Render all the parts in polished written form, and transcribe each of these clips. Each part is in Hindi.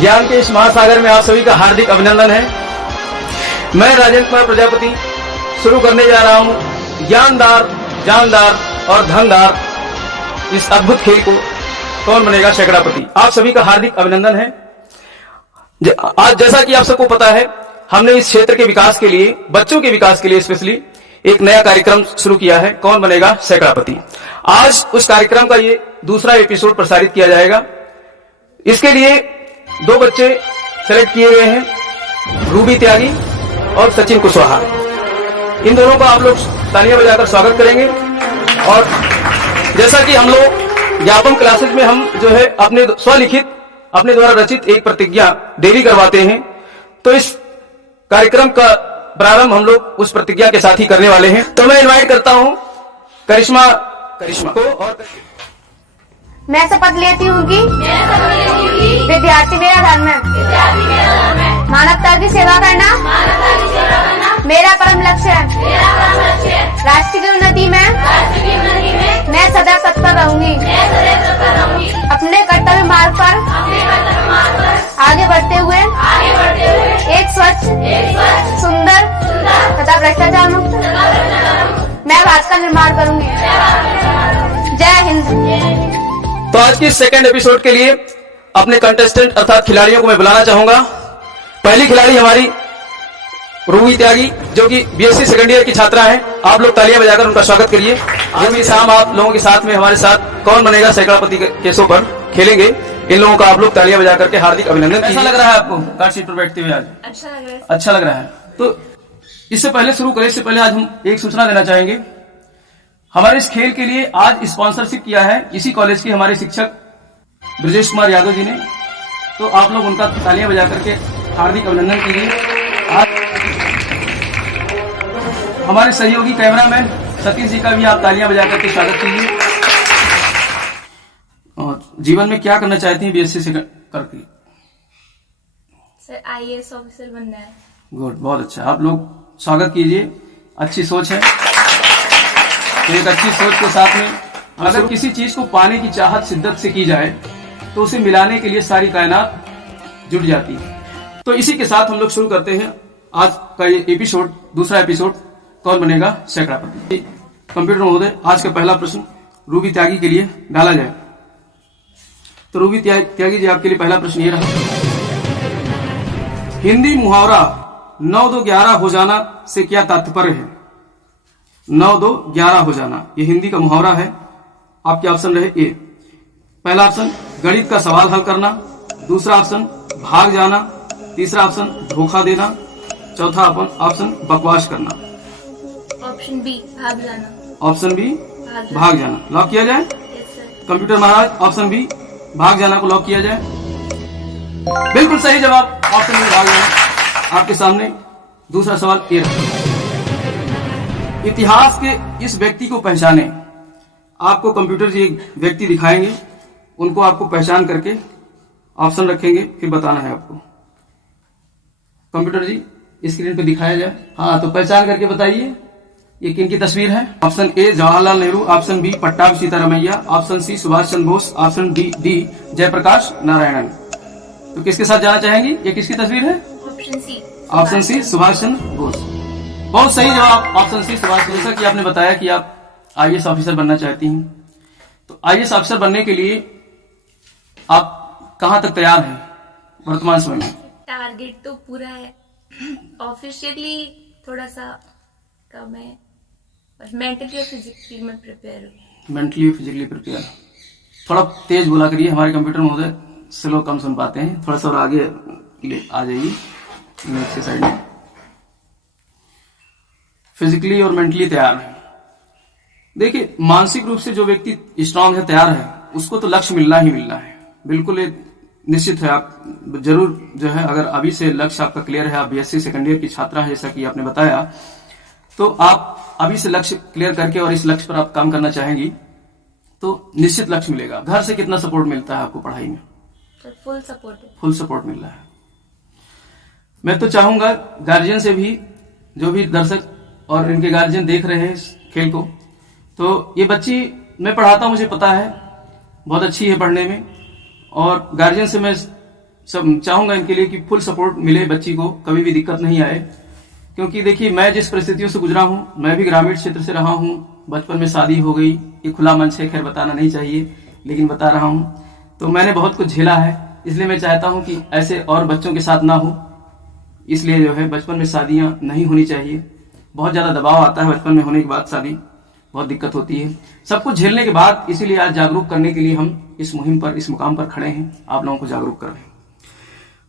ज्ञान के इस महासागर में आप सभी का हार्दिक अभिनंदन है। मैं राजेंद्र कुमार प्रजापति शुरू करने जा रहा हूं ज्ञानदार, जानदार और धनदार इस अद्भुत खेल को कौन बनेगा सैकड़ापति। आप सभी का हार्दिक अभिनंदन है। आज जैसा कि आप सबको पता है, हमने इस क्षेत्र के विकास के लिए, बच्चों के विकास के लिए स्पेशली एक नया कार्यक्रम शुरू किया है, कौन बनेगा सैकड़ापति। आज उस कार्यक्रम का ये दूसरा एपिसोड प्रसारित किया जाएगा। इसके लिए दो बच्चे सेलेक्ट किए गए हैं, रूबी त्यागी और सचिन कुशवाहा। इन दोनों का आप लोग तालियां बजाकर स्वागत करेंगे। और जैसा कि हम लोग ज्ञापन क्लासेज में हम जो है अपने स्वलिखित, अपने द्वारा रचित एक प्रतिज्ञा डेली करवाते हैं, तो इस कार्यक्रम का प्रारंभ हम लोग उस प्रतिज्ञा के साथ ही करने वाले हैं। तो मैं इनवाइट करता हूं करिश्मा को। और मैं शपथ लेती हूँ कि विद्यार्थी मेरा धर्म है, मानवता की सेवा करना मेरा परम लक्ष्य है। राष्ट्र की उन्नति में मैं सदा तत्पर रहूंगी। अपने कर्तव्य मार्ग पर आगे बढ़ते हुए एक स्वच्छ, सुंदर तथा भ्रष्टाचार मुक्त मैं भारत का निर्माण करूंगी। जय हिंद। तो आज की सेकंड एपिसोड के लिए अपने कंटेस्टेंट अर्थात खिलाड़ियों को मैं बुलाना चाहूंगा। पहली खिलाड़ी हमारी रूबी त्यागी, जो कि बीएससी सेकंड ईयर की छात्रा है। आप लोग तालियां बजाकर उनका स्वागत करिए। आज भी शाम आप लोगों के साथ में हमारे साथ कौन बनेगा सैकड़ापति के शो पर खेलेंगे। इन लोगों का आप लोग तालियां बजा करके हार्दिक अभिनंदन। कैसा लग रहा है आपको कार्ड शीट पर बैठते हुए आज? अच्छा लग रहा है। अच्छा लग रहा है। तो इससे पहले शुरू करें, इससे पहले आज हम एक सूचना देना चाहेंगे। हमारे इस खेल के लिए आज स्पॉन्सरशिप किया है इसी कॉलेज के हमारे शिक्षक ब्रजेश कुमार यादव जी ने। तो आप लोग उनका तालियां बजा करके हार्दिक अभिनंदन कीजिए। आज हमारे सहयोगी कैमरामैन सतीश जी का भी आप तालियां बजा करके स्वागत कीजिए। और जीवन में क्या करना चाहती हैं बीएससी से करके? सर आईएएस ऑफिसर बनना है। गुड, बहुत अच्छा। आप लोग स्वागत कीजिए। अच्छी सोच है। तो एक अच्छी सोच के साथ में अगर किसी चीज को पाने की चाहत शिद्दत से की जाए तो उसे मिलाने के लिए सारी कायनात जुट जाती है। तो इसी के साथ हम लोग शुरू करते हैं आज का ये एपिसोड, दूसरा एपिसोड, कौन बनेगा सैकड़ापति। कंप्यूटर महोदय, आज का पहला प्रश्न रूबी त्यागी के लिए डाला जाए। तो रूबी त्यागी जी, आपके लिए पहला प्रश्न ये रहा। हिंदी मुहावरा 9-2-11 हो जाना से क्या तात्पर्य है? 9-2-11 हो जाना, ये हिंदी का मुहावरा है। आपके ऑप्शन रहे ए, पहला ऑप्शन गणित का सवाल हल करना, दूसरा ऑप्शन भाग जाना, तीसरा ऑप्शन धोखा देना, चौथा ऑप्शन बकवास करना। ऑप्शन बी भाग जाना। ऑप्शन बी भाग जाना लॉक किया जाए। कंप्यूटर महाराज, ऑप्शन बी भाग जाना को लॉक किया जाए। बिल्कुल सही जवाब, ऑप्शन बी भाग जाना। आपके सामने दूसरा सवाल ए रहा। इतिहास के इस व्यक्ति को पहचाने। आपको कंप्यूटर जी एक व्यक्ति दिखाएंगे, उनको आपको पहचान करके ऑप्शन रखेंगे, फिर बताना है आपको। कंप्यूटर जी स्क्रीन पे दिखाया जाए। हाँ, तो पहचान करके बताइए ये किन की तस्वीर है। Option A Jawaharlal Nehru, option B Pattabhi Sitaramayya, option C Subhash Chandra Bose, option D Jayaprakash Narayanan. तो किसके साथ जाना चाहेंगी? ये किसकी तस्वीर है? Option C. Option C Subhash Chandra Bose. बहुत सही जवाब, ऑप्शन सी सुभाष। जैसा कि आपने बताया कि आप आईएएस ऑफिसर बनना चाहती हैं, तो आईएएस ऑफिसर बनने के लिए आप कहां तक तैयार हैं वर्तमान समय में? टारगेट तो पूरा है, ऑफिशियली थोड़ा सा कम है, बट मेंटली और फिजिकली मैं प्रिपेयर हूँ। मेंटली और फिजिकली प्रिपेयर। थोड़ा तेज बोला करिए, हमारे कंप्यूटर महोदय स्लो कम सुन पाते हैं। थोड़ा सा और आगे आ जाइए नीचे साइड में। फिजिकली और मेंटली तैयार है। देखिए, मानसिक रूप से जो व्यक्ति स्ट्रांग है, तैयार है, उसको तो लक्ष्य मिलना ही मिलना है। बिल्कुल निश्चित है। आप जरूर जो है, अगर अभी से लक्ष्य आपका क्लियर है, आप बीएससी सेकंड ईयर की छात्रा है जैसा कि आपने बताया, तो आप अभी से लक्ष्य क्लियर करके और इस लक्ष्य पर आप काम करना चाहेंगी तो निश्चित लक्ष्य मिलेगा। घर से कितना सपोर्ट मिलता है आपको पढ़ाई में? Full support. फुल सपोर्ट मिल रहा है। मैं तो चाहूंगा गार्जियन से भी, जो भी दर्शक और इनके गार्जियन देख रहे हैं इस खेल को, तो ये बच्ची मैं पढ़ाता हूं, मुझे पता है बहुत अच्छी है पढ़ने में, और गार्जियन से मैं सब चाहूंगा इनके लिए कि फुल सपोर्ट मिले, बच्ची को कभी भी दिक्कत नहीं आए। क्योंकि देखिए, मैं जिस परिस्थितियों से गुजरा हूं, मैं भी ग्रामीण क्षेत्र से रहा हूं, बचपन में शादी हो गई, ये खुला मंच है, खैर बताना नहीं चाहिए लेकिन बता रहा हूं। तो मैंने बहुत कुछ झेला है, इसलिए मैं चाहता हूं कि ऐसे और बच्चों के साथ ना हो। इसलिए जो है बचपन में शादियां नहीं होनी चाहिए, बहुत ज्यादा दबाव आता है बचपन में होने के बाद, शादी बहुत दिक्कत होती है। सब कुछ झेलने के बाद इसीलिए आज जागरूक करने के लिए हम इस मुहिम पर, इस मुकाम पर खड़े हैं, आप लोगों को जागरूक कर रहे हैं।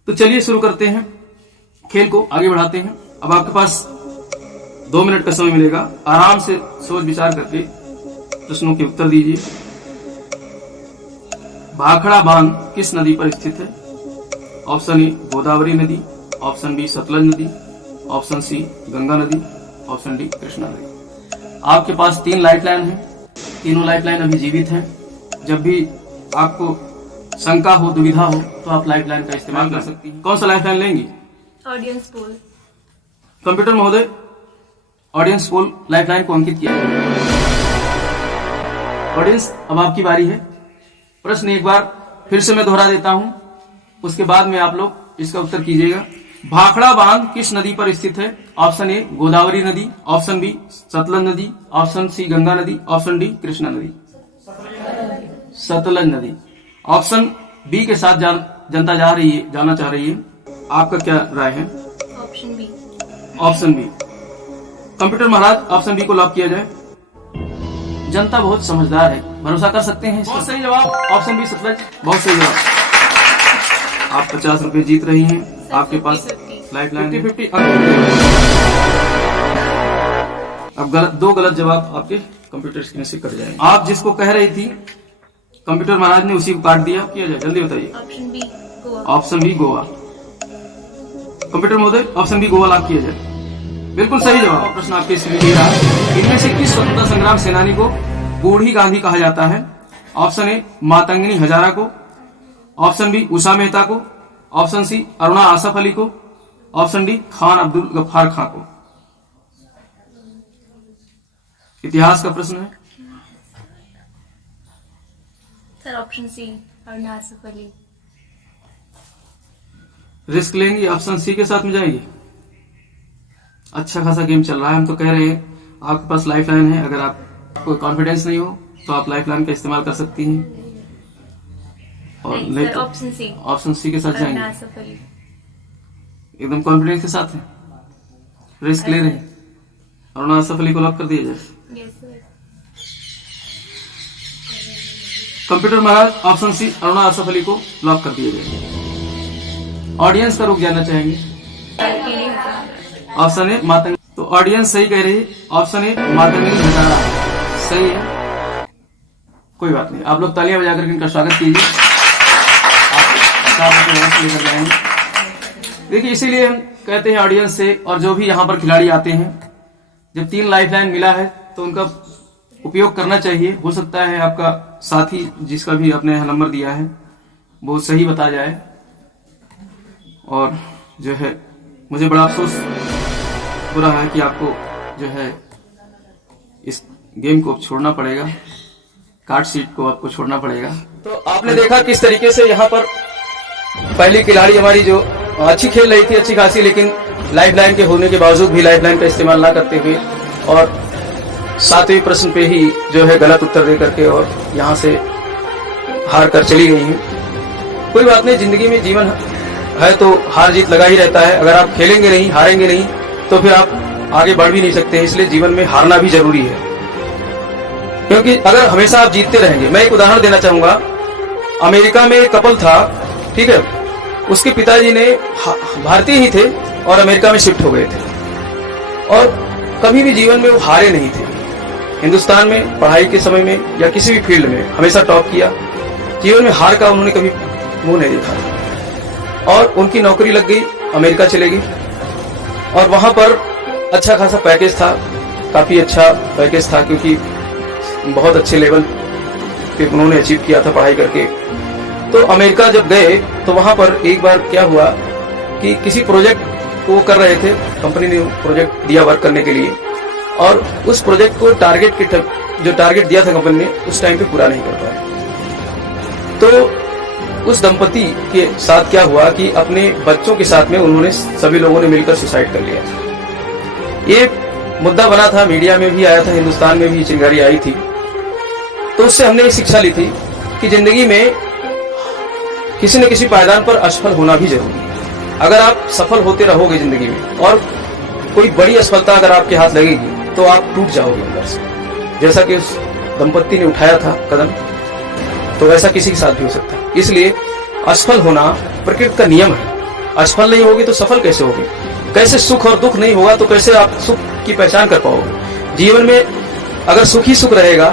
तो चलिए शुरू करते हैं, खेल को आगे बढ़ाते हैं। अब आपके पास 2 मिनट का समय मिलेगा, आराम से सोच विचार करके प्रश्नों के उत्तर दीजिए। भाखड़ा बांध किस नदी पर स्थित है? ऑप्शन ए गोदावरी नदी, ऑप्शन बी सतलज नदी, ऑप्शन सी गंगा नदी, ऑप्शन डी कृष्णा नदी। आपके पास 3 लाइफलाइन हैं, तीनों लाइफलाइन अभी जीवित हैं। जब भी आपको शंका हो, दुविधा हो, तो आप लाइफलाइन का इस्तेमाल कर सकती हैं। कौन सा लाइफलाइन लेंगी? Audience poll. कंप्यूटर महोदय, ऑडियंस पोल लाइफलाइन को अंकित किया है। ऑडियंस, अब आपकी बारी है। प्रश्न एक बार फिर से मैं दोहरा देता हूं, उसके बाद में आप लोग इसका उत्तर कीजिएगा। भाखड़ा बांध किस नदी पर स्थित है? ऑप्शन ए गोदावरी नदी, ऑप्शन बी सतलज नदी, ऑप्शन सी गंगा नदी, ऑप्शन डी कृष्णा नदी। सतलज नदी। ऑप्शन बी के साथ जनता जाना चाह रही है, आपका क्या राय है? Option B. Option B. Computer महाराज, ऑप्शन बी को लॉक किया जाए। जनता बहुत समझदार है, भरोसा कर सकते हैं। बहुत सही जवाब, ऑप्शन बी सतलज, बहुत सही जवाब। आप 50 रुपए जीत रही हैं। आपके पास लाइफलाइन 50-50 अब 2 गलत जवाब आपके कंप्यूटर स्क्रीन से कट जाएंगे। आप जिसको कह रही थी कंप्यूटर महाराज ने उसी को काट दिया, किया जाए, जल्दी बताइए। Option B Goa. Option B Goa. Computer महोदय, ऑप्शन बी गोवा लॉक किया जाए। बिल्कुल सही जवाब। प्रश्न आपके स्क्रीन में रहा, इनमें से किस स्वतंत्रता संग्राम सेनानी को बूढ़ी गांधी कहा जाता है? ऑप्शन ए मातंगिनी हजारा को, ऑप्शन बी उषा मेहता को, ऑप्शन सी अरुणा आसफ अली को, ऑप्शन डी खान अब्दुल गफ्फार खां को। इतिहास का प्रश्न है sir. Option C Aruna Asaf Ali. Risk लेंगी, ऑप्शन सी के साथ में जाएंगी? अच्छा खासा गेम चल रहा है, हम तो कह रहे हैं आपके पास लाइफलाइन है। अगर आपको कॉन्फिडेंस नहीं हो तो आप लाइफलाइन का इस्तेमाल कर सकती हैं। और नहीं तो ऑप्शन सी। ऑप्शन सी के साथ अरुणा जाएंगे? आसफ अली। एकदम कॉन्फिडेंस के साथ है, रिस्क ले रहे हैं। अरुणा आसफ अली को लॉक कर दिया जाए। Yes sir. कंप्यूटर महाराज, ऑप्शन सी अरुणा आसफ अली को लॉक कर दिया जाए। ऑडियंस का रुख जानना चाहेंगे। ऑप्शन ए मातंग, तो ऑडियंस सही कह रही है, ऑप्शन ए मातंगिनी हजारा सही है। कोई बात नहीं, आप लोग तालियां बजाकर इनका स्वागत कीजिए। आप लेकर जाएंगे। देखिए, इसीलिए हम कहते हैं ऑडियंस से, और जो भी यहाँ पर खिलाड़ी आते हैं, जब 3 लाइफलाइन मिला है तो उनका उपयोग करना चाहिए। हो सकता है आपका साथी जिसका भी आपने नंबर दिया है वो सही बता जाए। और जो है मुझे बड़ा अफसोस हो रहा है कि आपको जो है इस गेम को छोड़ना पड़ेगा, कार्ड सीट को आपको छोड़ना पड़ेगा। तो आपने देखा किस तरीके से यहाँ पर पहली खिलाड़ी हमारी जो अच्छी खेल रही थी, अच्छी खासी, लेकिन लाइफलाइन के होने के बावजूद भी लाइफलाइन का इस्तेमाल ना करते हुए और 7वें प्रश्न पे ही जो है गलत उत्तर दे करके और यहाँ से हार कर चली गई हैं। कोई बात नहीं, जिंदगी में जीवन है तो हार जीत लगा ही रहता है। अगर आप खेलेंगे नहीं, हारेंगे नहीं, तो फिर आप आगे बढ़ भी नहीं सकते। इसलिए जीवन में हारना भी जरूरी है, क्योंकि अगर हमेशा आप जीतते रहेंगे। मैं एक उदाहरण देना चाहूंगा। अमेरिका में एक कपल था, ठीक है, उसके पिताजी ने भारतीय ही थे और अमेरिका में शिफ्ट हो गए थे, और कभी भी जीवन में वो हारे नहीं थे। हिंदुस्तान में पढ़ाई के समय में या किसी भी फील्ड में हमेशा टॉप किया। जीवन में हार का उन्होंने कभी मुंह नहीं देखा, और उनकी नौकरी लग गई, अमेरिका चले गए, और वहां पर अच्छा खासा पैकेज था, काफी अच्छा पैकेज था, क्योंकि बहुत अच्छे लेवल पे उन्होंने अचीव किया था पढ़ाई करके। तो अमेरिका जब गए तो वहां पर एक बार क्या हुआ कि किसी प्रोजेक्ट को कर रहे थे, कंपनी ने प्रोजेक्ट दिया वर्क करने के लिए, और उस प्रोजेक्ट को जो टारगेट दिया था कंपनी ने, उस टाइम पे पूरा नहीं कर पाया। तो उस दंपति के साथ क्या हुआ कि अपने बच्चों के साथ में उन्होंने सभी लोगों ने मिलकर सुसाइड कर लिया। ये मुद्दा बना था, मीडिया में भी आया था, हिंदुस्तान में भी चिंगारी आई थी। तो उससे हमने एक शिक्षा ली थी कि जिंदगी में किसी न किसी पायदान पर असफल होना भी जरूरी है। अगर आप सफल होते रहोगे जिंदगी में और कोई बड़ी असफलता अगर आपके हाथ लगेगी तो आप टूट जाओगे अंदर से, जैसा कि उस दंपत्ति ने उठाया था कदम, तो वैसा किसी के साथ भी हो सकता है। इसलिए असफल होना प्रकृति का नियम है। असफल नहीं होगी तो सफल कैसे होगी? कैसे सुख और दुख नहीं होगा तो कैसे आप सुख की पहचान कर पाओगे? जीवन में अगर सुख ही सुख रहेगा,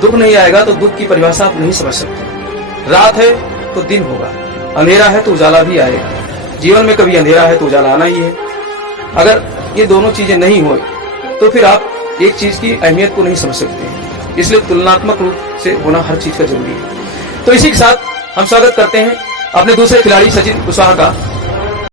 दुख नहीं आएगा तो दुख की परिभाषा आप नहीं समझ सकते। रात है तो दिन होगा, अंधेरा है तो उजाला भी आएगा। जीवन में कभी अंधेरा है तो उजाला आना ही है। अगर ये दोनों चीजें नहीं हो तो फिर आप एक चीज की अहमियत को नहीं समझ सकते। इसलिए तुलनात्मक रूप से होना हर चीज का जरूरी है। तो इसी के साथ हम स्वागत करते हैं अपने दूसरे खिलाड़ी सचिन कुशवाहा का।